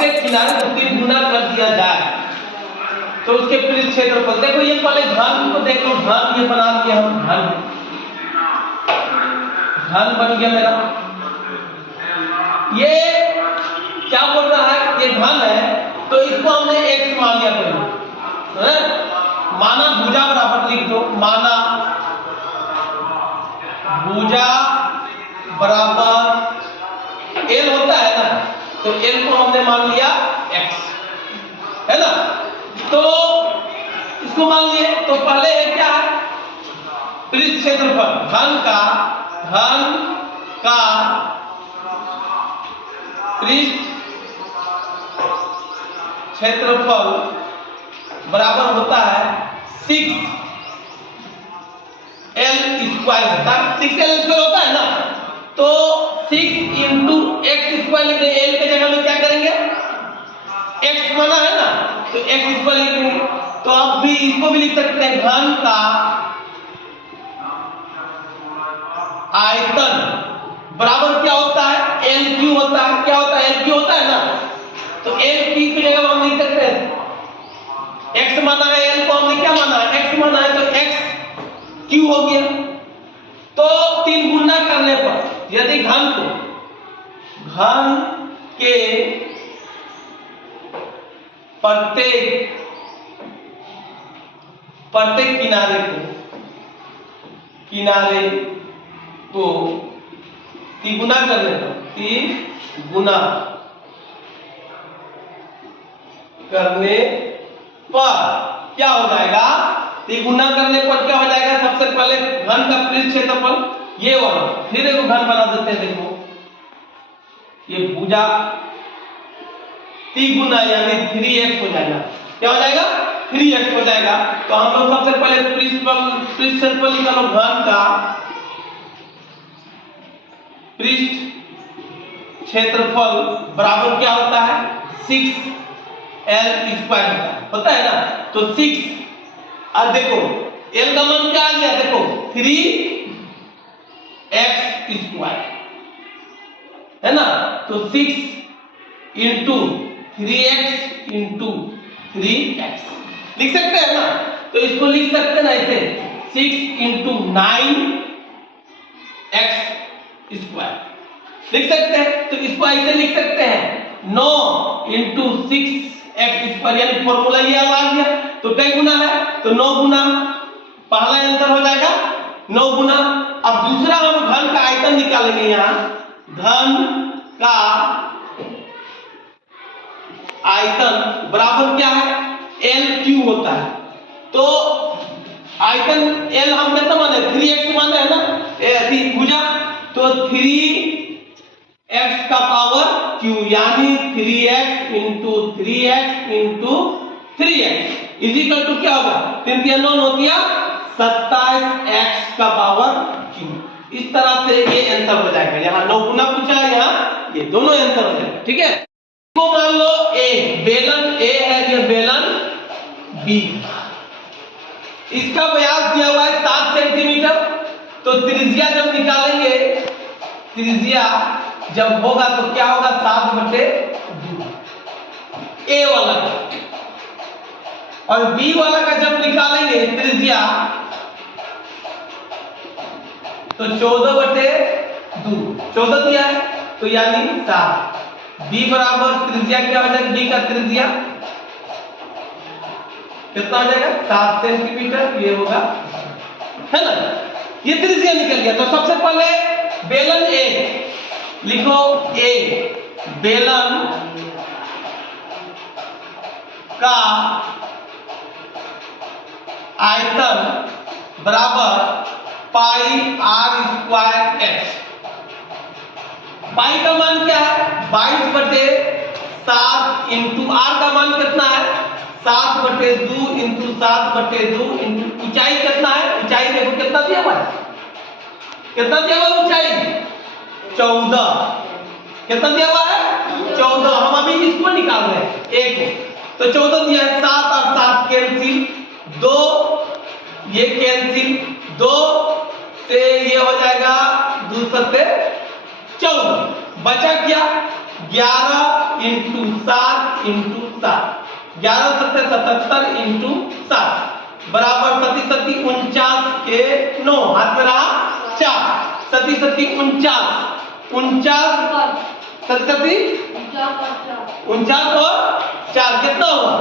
प्रत्येक किनारे को 3 गुना कर दिया जाए तो उसके पृष्ठ क्षेत्रफल, देखो ये पहले घन को देखो, घन ये बना दिया हम, घन बन गया मेरा। ये क्या बोल रहा है, ये घन है तो इसको हमने x मान लिया पहले, माना भुजा बराबर लिख दो, माना भुजा बराबर l होता है ना, तो l को हमने मान लिया x, है ना। तो इसको मान लिए, तो पहले है क्या है, पृष्ठ क्षेत्रफल, घन का पृष्ठ क्षेत्रफल बराबर होता है 6l स्क्वायर, 6l स्क्वायर होता है ना, तो 6 इंटू एक्स स्क्वायर लिख देंगे, l के जगह में क्या करेंगे, x माना है ना, तो x स्क्वायर लिख देंगे। तो अब भी इसको भी लिख सकते हैं, घन का आयतन बराबर क्या होता है, एल क्यू होता है, क्या होता है, एल क्यू होता है ना, तो एल क्यू की जगह हम लिख सकते हैं, x माना है, एल को हमने क्या माना है, x माना है, तो x क्यू हो गया। तो 3 गुना करने पर यदि घन के प्रत्येक किनारे को 3 गुना करने पर, 3 गुना करने पर क्या हो जाएगा, 3 गुना करने पर क्या हो जाएगा, सबसे पहले घन का पृष्ठ क्षेत्रफल ये वाला, फिर एक घन बना देते हैं, देखो ये भुजा 3 गुना यानी 3x हो जाएगा, क्या हो जाएगा, 3x हो जाएगा। तो हम लोग सबसे पहले पृष्ठ क्षेत्रफल निकालो, घन का पृष्ठ क्षेत्रफल बराबर क्या होता है, 6l स्क्वायर होता है ना, तो 6, अब देखो l का मान क्या आ गया, देखो 3x स्क्वायर है ना, तो 6 इंटू 3x इंटू 3x लिख सकते हैं ना, तो इसको लिख सकते हैं ना ऐसे, 6 इंटू 9x स्क्वायर लिख सकते हैं। तो इसको ऐसे लिख सकते हैं, 9 इंटू 6x स्क्वायर, यानी फॉर्मूला ये आ गया। तो कई गुना है, तो 9 गुना, पहला आंसर हो जाएगा 9 गुना। अब दूसरा हम घन का आयतन निकालेंगे, यहां घन का आयतन बराबर क्या है, एल क्यू होता है। तो आयतन एल हम कितना माने, 3x माने है ना, भुजा, तो 3x का पावर q यानी 3x into 3x into 3x is equal to क्या होगा, 3 3 9 होती है 27x का पावर q। इस तरह से ये आंसर हो जाएगा, यहाँ 9 गुना पूछा है, यहाँ ये दोनों आंसर हो जाएगा, ठीक है। तो मान लो a, बेलन a है, ये बेलन b, इसका व्यास दिया हुआ है 7 सेंटीमीटर। तो त्रिज्या जब निकालेंगे, त्रिज्या जब होगा तो क्या होगा, 7/2 a वाला का, और b वाला का जब निकालेंगे त्रिज्या तो 14/2, 14 दिया है, तो यानी 7। b बराबर त्रिज्या क्या हो जाएगा, b का त्रिज्या कितना हो जाएगा, 7 सेंटीमीटर, ये होगा, है ना, ये त्रिज्या निकल गया। तो सबसे पहले बेलन a लिखो, a बेलन का आयतन बराबर पाई r स्क्वायर x। पाई का मान क्या है, 22/7 इंटू r का मान कितना है, 7/2 इंटू 7/2 इंटू ऊंचाई कितना है, ऊंचाई देखो कितना दिया हुआ है, कितना दिया हुआ है ऊंचाई, 14, कितना दिया हुआ है, 14। हम अभी इसको निकाल रहे हैं, एक तो 14 दिया है, 7 और 7 कैंसिल, 2 ये कैंसिल, 2 से ये हो जाएगा 2 से 14, बचा क्या 11 इंटू 7 इंटू 7, 11 7 77 इंटू 7 बराबर 7 7 49 के 9, हाथ में रहा 4, 7 7 49 49 7 49 और 4 कितना हुआ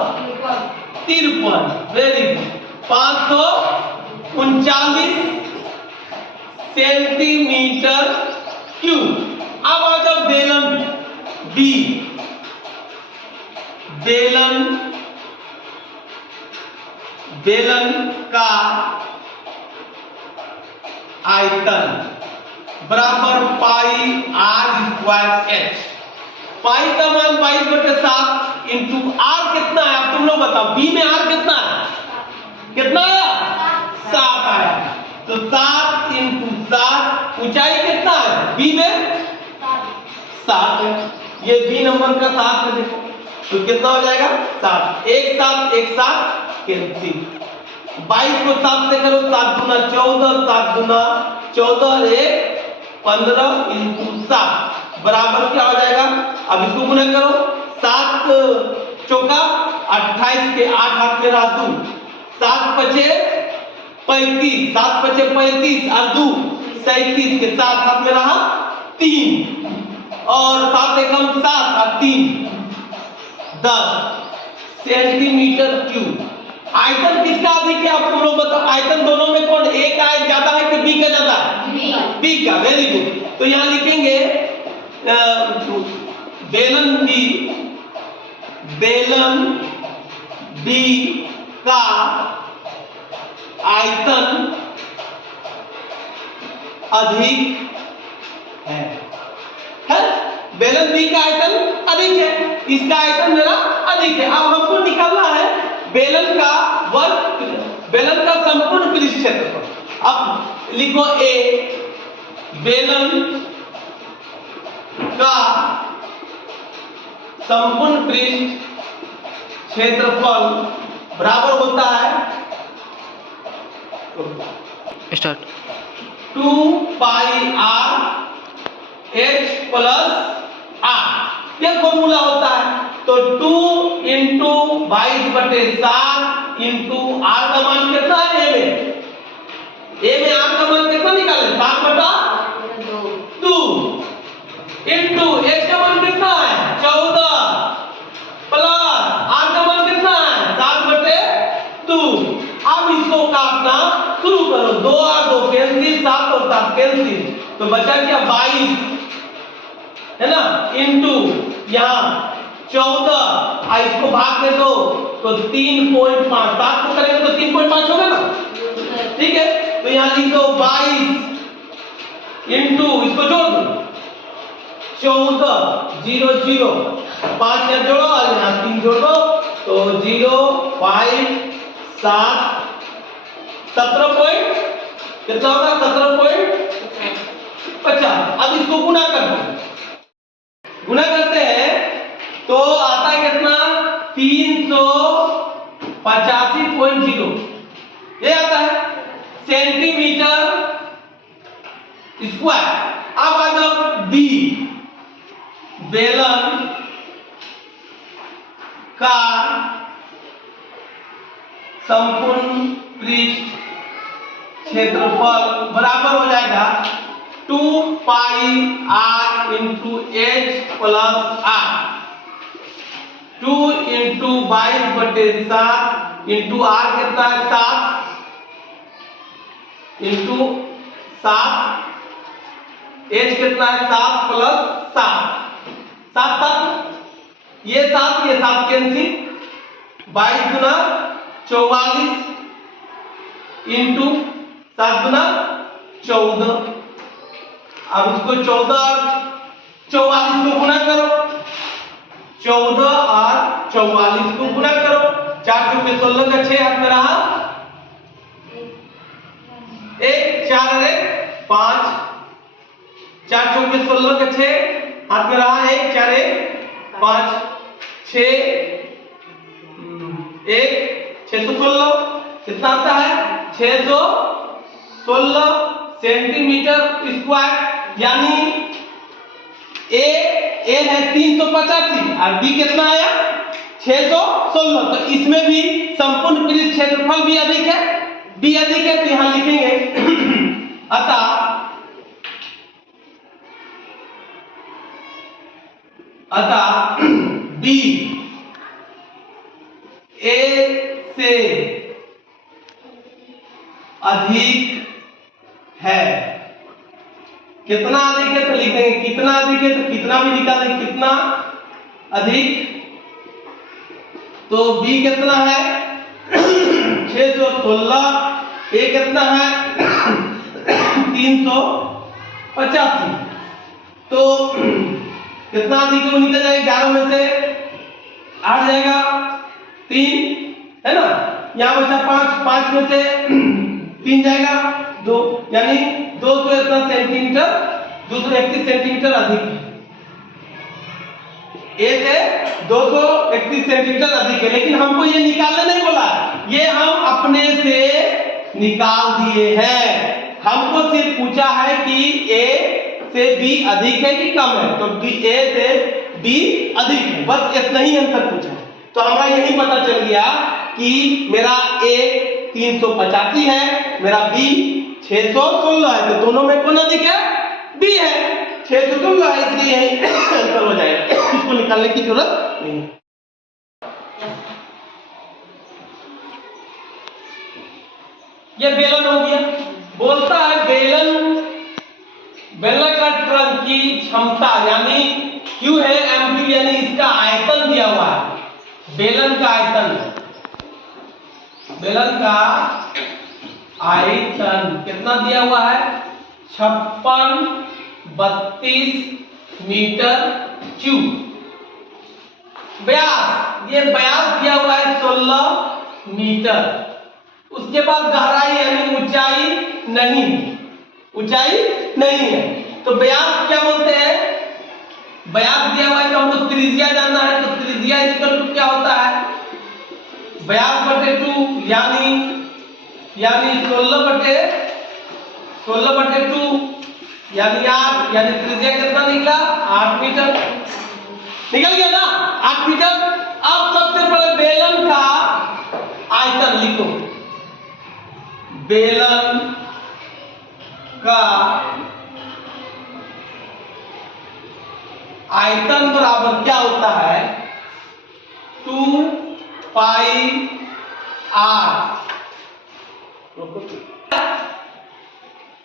53, वेरी गुड, 539 सेंटीमीटर क्यूब। अब आ जाओ बेलन बी, बेलन का आयतन बराबर पाई आर स्क्वायर एच। पाई का मान 22/7 इंटू आर कितना है, अब तुम लोग बताओ, बी में आर कितना है, कितना आया 7 आया, तो 7 इंटू 7, ऊंचाई कितना है बी में 7 है, ये बी नंबर का 7 है, देखो तो कितना हो जाएगा 7, एक साथ कैंसिल, 22 को 7 से करो, 7 दूना 14, 7 दूना 14, 1 15 इंटू 7 बराबर क्या हो जाएगा, अब इसको गुना करो, 7 चौका 28 के 8 हाथ में रहा 2, 7 पचे 35, 7 पचे 35 और 2 37 के 7 हाथ में रहा 3 और 7 एकम 7 और 3 10 सेंटीमीटर क्यूब। आयतन किसका अधिक है, आप तुम लोग बताओ, आयतन दोनों में कौन ए का ज्यादा है कि बी का ज्यादा है, बी का, वेरी गुड, तो यहां लिखेंगे बेलन बी का आयतन अधिक है, बेलन बी का आयतन अधिक है, इसका आयतन मेरा अधिक है। अब हमको निकालना है बेलन का वर्ग, बेलन का संपूर्ण पृष्ठ क्षेत्रफल। अब लिखो ए, बेलन का संपूर्ण पृष्ठ क्षेत्रफल बराबर होता है स्टार्ट 2 pi r h plus r, यह फॉर्मूला होता है, तो 2 इंटू 22/7 इंटू आर का मान कितना है, ए में आर का मान कितना निकाले 7/2 इंटू एच का मान कितना है 14 प्लस आर का मान कितना है 7/2। अब इसको काटना शुरू करो, 2 और 2 कैंसिल, 7 और 7 कैंसिल, तो बचा क्या 22 है ना, इंटू यहाँ 14, इसको भाग दे दो तो 3.5, 7 को करेंगे तो 3.5 होगा ना, ठीक है, तो यहाँ लिख दो 22 इंटू इसको जोड़ दो 14 0 0 5 यहाँ जोड़ो और यहाँ 3 जोड़ दो तो 0 5 7 17 पॉइंट कितना होगा 17.50। अब इसको गुना कर दो, गुना करते हैं तो आता है कितना 385.0, ये आता है सेंटीमीटर स्क्वायर। अब आ जाओ बी, बेलन का संपूर्ण पृष्ठ क्षेत्रफल बराबर हो जाएगा 2 pi r into h plus r, 2 into 22/7 into r कितना है 7 इंटू 7, एच कितना है 7 प्लस 7 ये 7 कैंसिल, 22 गुना 44 इंटू 7 गुना 14। अब इसको 14 और 44 को गुना करो, 14 और 44 को गुना करो, 4 चौके 16 का 6 हाथ में रहा 1 4 1 5, 4 चौके 16 का 6 हाथ में रहा 1 4 1 5 6 1 616 कितना आता है 616 सेंटीमीटर स्क्वायर, यानी ए है 385 और बी कितना आया 616। तो इसमें भी संपूर्ण पृष्ठ क्षेत्रफल भी अधिक है, बी अधिक है, तो यहां लिखेंगे अतः बी ए से अधिक है। कितना अधिक है तो लिखेंगे कितना अधिक है, तो कितना भी निकालेंगे कितना अधिक, तो बी कितना है 616, ए कितना है 385। तो कितना अधिक है वो निकल जाएगा, 11 में से 8 जाएगा 3 है ना, यहाँ बचा 5, 5 में से 3 जाएगा 2, यानी 231 सेंटीमीटर 231 सेंटीमीटर अधिक है, ए से 231 सेंटीमीटर अधिक है। लेकिन हमको ये निकालने नहीं बोला, ये हम अपने से निकाल दिए हैं। हमको सिर्फ पूछा है कि ए से बी अधिक है कि कम है, तो बी ए से बी अधिक है, बस इतना ही आंसर पूछा है। तो हमारा यही पता चल गया कि मेरा ए 385 है, मेरा बी 616 है, तो दोनों में कौन अधिक है, बी है, 616 है, इसलिए यही आंसर हो जाएगा, इसको निकालने की जरूरत नहीं। ये बेलन हो गया। बोलता है बेलनाकार ट्रंक की क्षमता यानी Q है mq, यानी इसका आयतन दिया हुआ है। बेलन का आयतन कितना दिया हुआ है 5632 मीटर क्यूब। व्यास, ये व्यास दिया हुआ है 16 मीटर। उसके बाद गहराई यानी ऊंचाई नहीं है। तो व्यास क्या बोलते हैं, व्यास दिया हुआ है तो हमको त्रिज्या जानना है, तो त्रिज्या इक्वल टू क्या होता है व्यास बटे 2 यानी 16 बटे 2 यानी 8, यानी त्रिज्या कितना निकला 8 मीटर निकल गया ना, 8 मीटर। अब सबसे पहले बेलन का आयतन लिखो, बेलन का आयतन बराबर क्या होता है 2 pi r,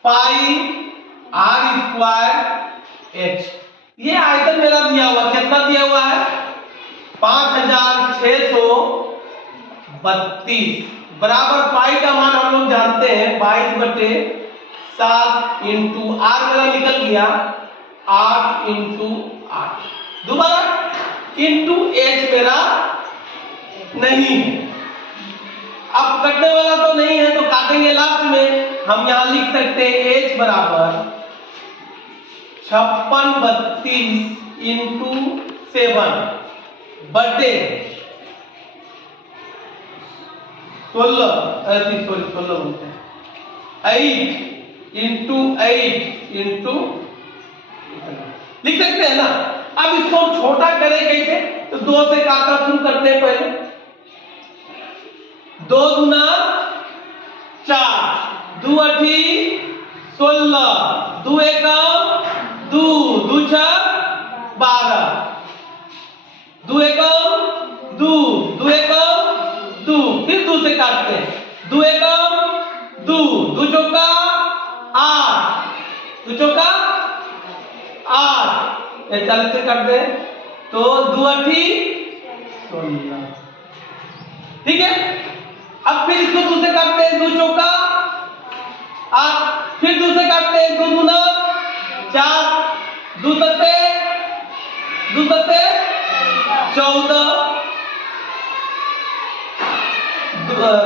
pi r square h. ये आयतन मेरा दिया हुआ, कितना दिया हुआ है 5632 बराबर पाई का मान हम लोग जानते हैं 22/7 इंटू आर मेरा निकल गया 8 इंटू 8, दोबारा इंटू एच मेरा नहीं है। अब कटने वाला तो नहीं है तो काटेंगे लास्ट में। हम यहां लिख सकते हैं एच बराबर 5632 इंटू 7 बटे 16 बोलते हैं 8 इंटू लिख सकते हैं ना। अब इसको छोटा करें कैसे, तो 2 से काटना शुरू करते हैं। पहले 2 दूना 4, 2 अठी 16, 2 एकम 2, 2 छह 12, 2 एकम 2, 2 एकम 2, फिर 2 से काटते हैं 2 एकम 2, 2 चौका 8, 2 चौका 8, 40 से काट दे तो 2 अठी 16, ठीक है। अब फिर इसको 2 से काटते हैं 2 चौका 8, फिर 2 से काटते हैं 2 दूना 4, 2 सत्ते 14,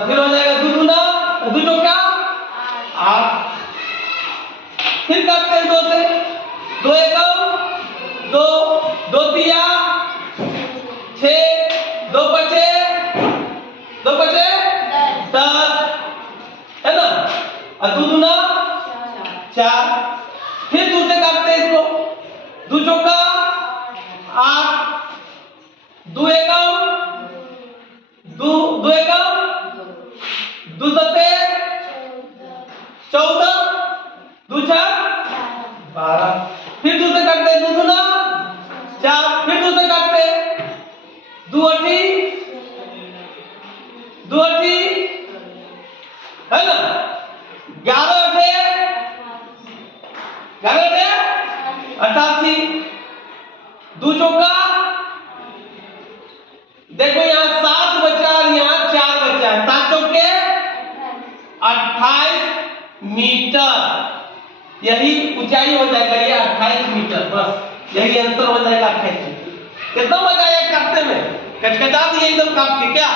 फिर हो जाएगा 2 दूना 2 चौका 8, फिर काटते हैं 2 से 2 एकम 2, 2 तिया 6, 2 पचे 10 है ना, और 2 दूना 4, फिर 2 से काटते हैं इसको 2 चौका दो एकम दो एकम दो सते 14 दो छक 12 फिर दो से काटते दो दूना 4 फिर दो से काटते दो अठी है ना 11 88 दो चौका देखो यहाँ 7 बचा और यहाँ 4 बचा है 7 चौके 28 मीटर यही ऊंचाई हो जाएगा ये 28 मीटर बस यही आंसर हो जाएगा 28 मीटर। कितना मजा आया काटने में कचकचा दिए एकदम काट के क्या